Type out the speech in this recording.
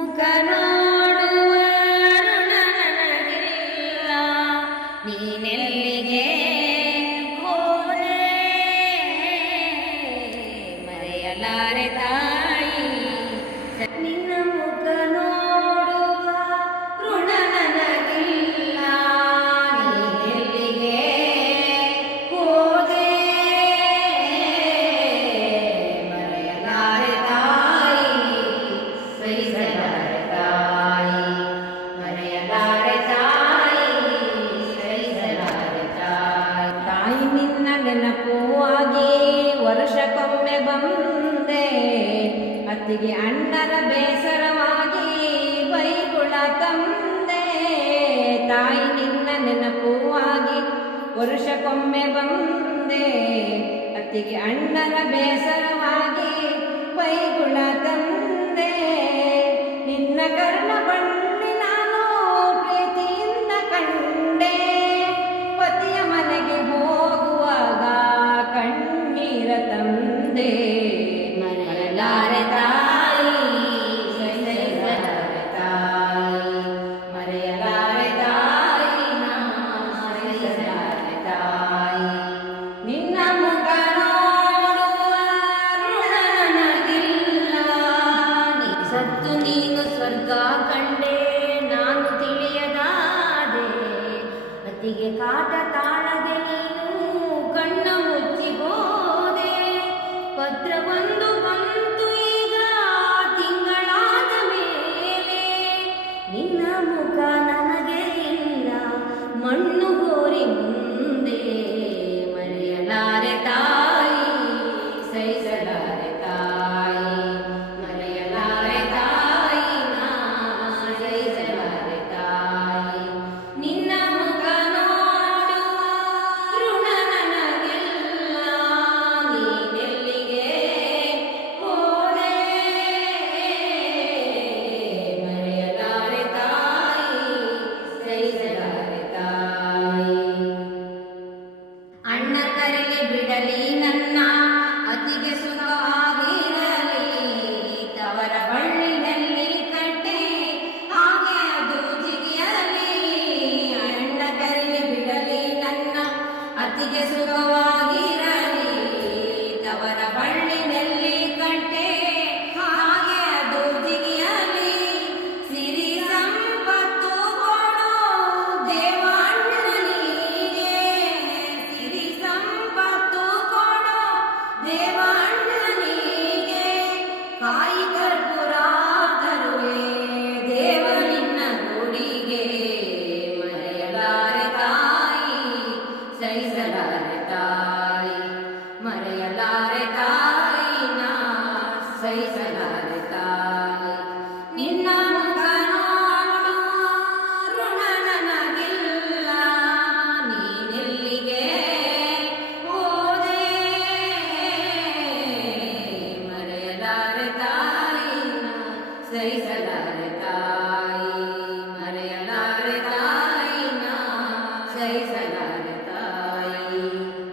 ಮುಖ ನೋಡುವ ಋಣ ನನಗಿಲ್ಲ, ನೀನೆಲ್ಲಿಗೆ ಹೋದೆ ಮರೆಯಲಾರೆ ತಾಯಿ. ನಿನ್ನ ಮುಖ ನೋಡುವ ಋಣ ನನಗಿಲ್ಲ, ನೀನೆಲ್ಲಿಗೆ ಹೋದೆ ಮರೆಯಲಾರೆ ತಾಯಿ. ಸಹಿಸಲಾರೆ ತಾಯಿ, ಮರೆಯಲಾರೆ ತಾಯಿ, ಸಹಿಸಲಾರೆ ತಾಯಿ. ತಾಯಿ ನಿನ್ನ ನೆನಪುವಾಗಿ ವರ್ಷಕ್ಕೊಮ್ಮೆ ಬಂದೆ, ಅತ್ತಿಗೆ ಅಣ್ಣರ ಬೇಸರವಾಗಿ ಬೈಗುಳ ತಂದೆ. ತಾಯಿ ನಿನ್ನ ನೆನಪುವಾಗಿ ವರ್ಷಕ್ಕೊಮ್ಮೆ ಬಂದೆ, ಅತ್ತಿಗೆ ಅಣ್ಣರ ಬೇಸರವಾಗಿ ಬೈಗುಳ ತಂದೆ. ನಿನ್ನ ಕರ್ಣ ಬಣ್ಣಿ ನಾನು ಪ್ರೀತಿಯಿಂದ ಕಂಡೆ, ಪತಿಯ ಮನೆಗೆ ಹೋಗುವಾಗ ಕಣ್ಣೀರ ತಂದೆ. ಮರೆಯಲಾರೆ ತಾಯಿ, ಸಹಿಸಲಾರೆ ತಾಯಿ, ಮರೆಯಲಾರೆ ತಾಯಿ, ಸಹಿಸಲಾರೆ ತಾಯಿ. ನಿನ್ನ ಮುಖ ನೋಡುವ ಋಣ ನನಗಿಲ್ಲ, ಸತ್ತು ನೀನು ಸ್ವರ್ಗ ಕಂಡೆ ನಾನು ತಿಳಿಯದಾದೆ. ಅತಿಗೆ ಕಾಟ ತಾಳದೆ ನೀನು ಕಣ್ಣ ಮುಚ್ಚಿ ಹೋದೆ. ಪತ್ರವೊಂದು ಬಂತು ಈಗ ತಿಂಗಳಾದ ಮೇಲೆ, ನಿನ್ನ ಮುಖ ನನಗೆ ಇಲ್ಲ ಮಣ್ಣು ಗೋರಿ ಮುಂದೆ. ಮರೆಯಲಾರೆ ತಾಯಿ, ಸಹಿಸಲಾರೆ ತಾಯಿ, ಮರೆಯಲಾರೆ ತಾಯಿ, ಸಹಿಸಲಾರೆ ತಾಯಿ. ನಿನ್ನ ಮುಖ ನೋಡುವ ಋಣ ನನಗಿಲ್ಲ, ನೀನೆಲ್ಲಿಗೆ ಹೋದೆ ಮರೆಯಲಾರೆ ತಾಯಿ, ಸಹಿಸಲಾರೆ ತಾಯಿ. ಅಣ್ಣ ಕರೆಗೆ ಬಿಡಲಿ ನನ್ನ ಅತಿಗೆ ಸುಖವಾಗಿರಲಿ, ತವರ ಬಳ್ಳಿನಲ್ಲಿ ಕಟ್ಟೆ ಹಾಗೆ ಅದು ಜಿಗಿಯಲಿ. ಅಣ್ಣ ಕರೆಗೆ ಬಿಡಲಿ ನನ್ನ ಅತಿಗೆ ಸುಖವಾಗಿರಲಿ, ತವರ ಬಳ್ಳಿನಲ್ಲಿ ಕಟ್ಟೆ ಹಾಗೆ ಅದು ಜಿಗಿಯಲಿ. ಸಿರಿ ಸಂಪತ್ತು ಕೊಡೋ ದೇವಾಣ್ಣನಿಗೆ, ಸಿರಿ ಸಂಪತ್ತು ಕೊಡೋ ದೇವಾಣ್ಣನಿಗೆ. ಕಾಯಿ ಕರ್ಪೂರ ತರುವೆ ದೇವ ನಿನ್ನ ಗುಡಿಗೆ. ಮರೆಯಲಾರೆ ತಾಯಿ, ಸಹಿಸಲಾರೆ ತಾಯಿ, ಮರೆಯಲಾರೆ ತಾಯಿ, ಸಹಿಸಲಾರೆ ತಾಯಿ. ನಿನ್ನ ಮುಖ ನೋಡುವ ಋಣ ನನಗಿಲ್ಲ, ನೀನೆಲ್ಲಿಗೆ ಹೋದೆ ಮರೆಯಲಾರೆ ತಾಯಿ, ಸಹಿಸಲಾರೆ